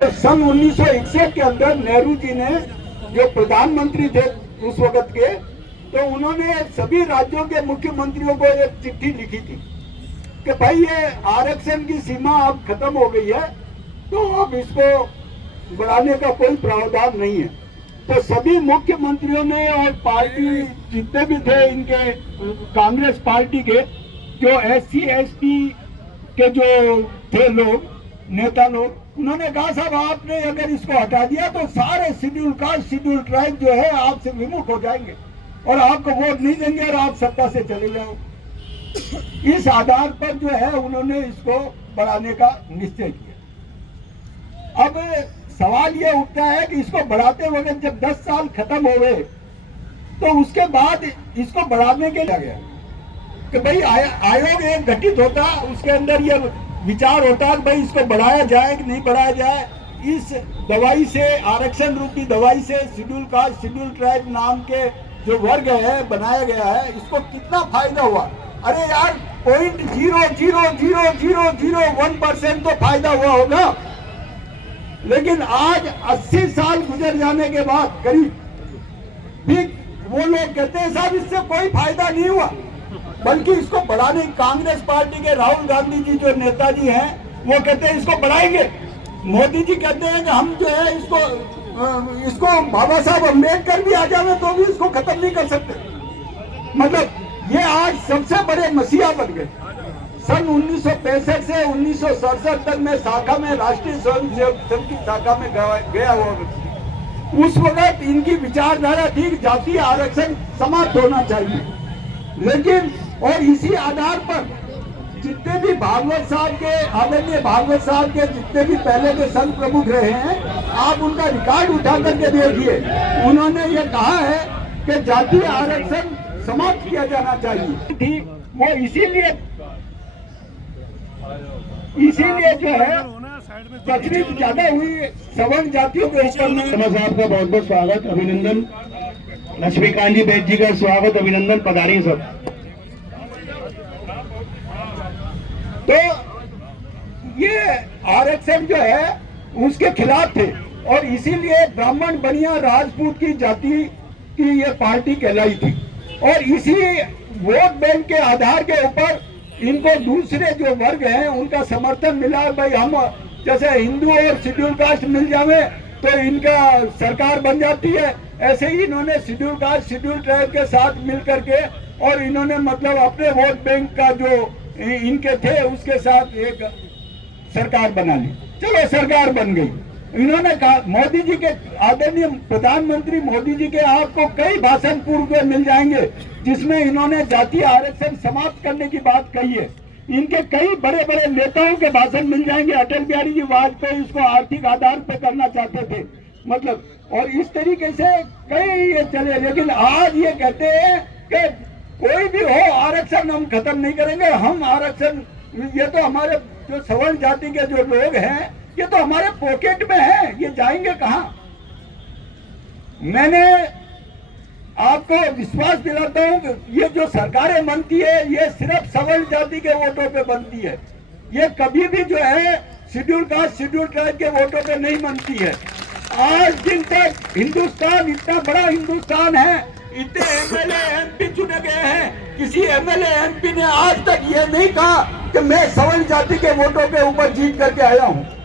सन 1961 के अंदर नेहरू जी ने, जो प्रधानमंत्री थे उस वक्त के, तो उन्होंने सभी राज्यों के मुख्यमंत्रियों को एक चिट्ठी लिखी थी कि भाई ये आरक्षण की सीमा अब खत्म हो गई है, तो अब इसको बढ़ाने का कोई प्रावधान नहीं है। तो सभी मुख्यमंत्रियों ने और पार्टी जितने भी थे इनके, कांग्रेस पार्टी के जो SC ST के जो थे लोग, नेता लोग, उन्होंने कहा साहब आपने अगर इसको हटा दिया तो सारे शेड्यूल कास्ट, शेड्यूल ट्राइब जो है आपसे विमुख हो जाएंगे और आपको वोट नहीं देंगे और आप सत्ता से चले जाओ। इस आधार पर जो है उन्होंने इसको बढ़ाने का निश्चय किया। अब सवाल ये उठता है कि इसको बढ़ाते वक्त जब 10 साल खत्म हो गए तो उसके बाद इसको बढ़ाने के लिए गया कि भाई आयोग एक गठित होता, उसके अंदर ये विचार होता है भाई इसको बढ़ाया जाए कि नहीं बढ़ाया जाए। इस दवाई से, आरक्षण रूपी दवाई से शेड्यूल कास्ट, शेड्यूल ट्राइब नाम के जो वर्ग है बनाया गया है, इसको कितना फायदा हुआ। अरे यार 0.00001% तो फायदा हुआ होगा, लेकिन आज 80 साल गुजर जाने के बाद करीब भी वो लोग कहते हैं साहब इससे कोई फायदा नहीं हुआ, बल्कि इसको बढ़ाने, कांग्रेस पार्टी के राहुल गांधी जी जो नेताजी हैं वो कहते हैं इसको बढ़ाएंगे। मोदी जी कहते हैं कि हम जो है इसको बाबा साहब अम्बेडकर भी आ जाए तो भी इसको खत्म नहीं कर सकते। मतलब ये आज सबसे बड़े मसीहा बन गए। सन 1965 से 1967 तक मैं शाखा में, राष्ट्रीय स्वयंसेवक संघ की शाखा में गया हुआ। उस वक्त इनकी विचारधारा थी कि जातीय आरक्षण समाप्त होना चाहिए, लेकिन और इसी आधार पर जितने भी भागवत साहब के, आदरणीय भागवत साहब के जितने भी पहले के संघ प्रमुख रहे हैं, आप उनका रिकॉर्ड उठा करके देखिए, उन्होंने ये कहा है कि जातीय आरक्षण समाप्त किया जाना चाहिए थी। वो इसीलिए जो है तकलीफ ज्यादा हुई सवर्ण जातियों के ऊपर में। साहब का बहुत बहुत स्वागत, अभिनंदन। लक्ष्मीकांत जी बैद जी का स्वागत, अभिनंदन, पधारिए सब। तो ये आरक्षण जो है उसके खिलाफ थे और इसीलिए ब्राह्मण, बनिया, राजपूत की जाति की ये पार्टी कहलाई थी और इसी वोट बैंक के आधार के ऊपर इनको दूसरे जो वर्ग हैं उनका समर्थन मिला। भाई हम जैसे हिंदू और शेड्यूल कास्ट मिल जावे तो इनका सरकार बन जाती है, ऐसे ही इन्होंने शेड्यूल कास्ट, शेड्यूल ट्राइब के साथ मिल करके और इन्होंने मतलब अपने वोट बैंक का जो इनके थे उसके साथ एक सरकार बना ली। चलो सरकार बन गई। इन्होंने कहा, मोदी जी के, आदरणीय प्रधानमंत्री मोदी जी के आपको कई भाषण पूर्व में मिल जाएंगे जिसमें इन्होंने जातीय आरक्षण समाप्त करने की बात कही है। इनके कई बड़े बड़े नेताओं के भाषण मिल जाएंगे। अटल बिहारी जी वाजपेयी इसको आर्थिक आधार पर करना चाहते थे, मतलब, और इस तरीके से कई ये चले। लेकिन आज ये कहते हैं कि कोई भी हो आरक्षण हम खत्म नहीं करेंगे। हम आरक्षण, ये तो हमारे जो सवर्ण जाति के जो लोग हैं ये तो हमारे पॉकेट में है, ये जाएंगे कहां। मैंने आपको विश्वास दिलाता हूं कि ये जो सरकारें बनती है ये सिर्फ सवर्ण जाति के वोटों पे बनती है, ये कभी भी जो है शेड्यूल कास्ट, शेड्यूल ट्राइब के वोटों पे नहीं बनती है। आज दिन तक हिंदुस्तान इतना बड़ा हिंदुस्तान है, इतने MLA MP चुने गए हैं, किसी MLA MP ने आज तक ये नहीं कहा कि मैं सवर्ण जाति के वोटों के ऊपर जीत करके आया हूं।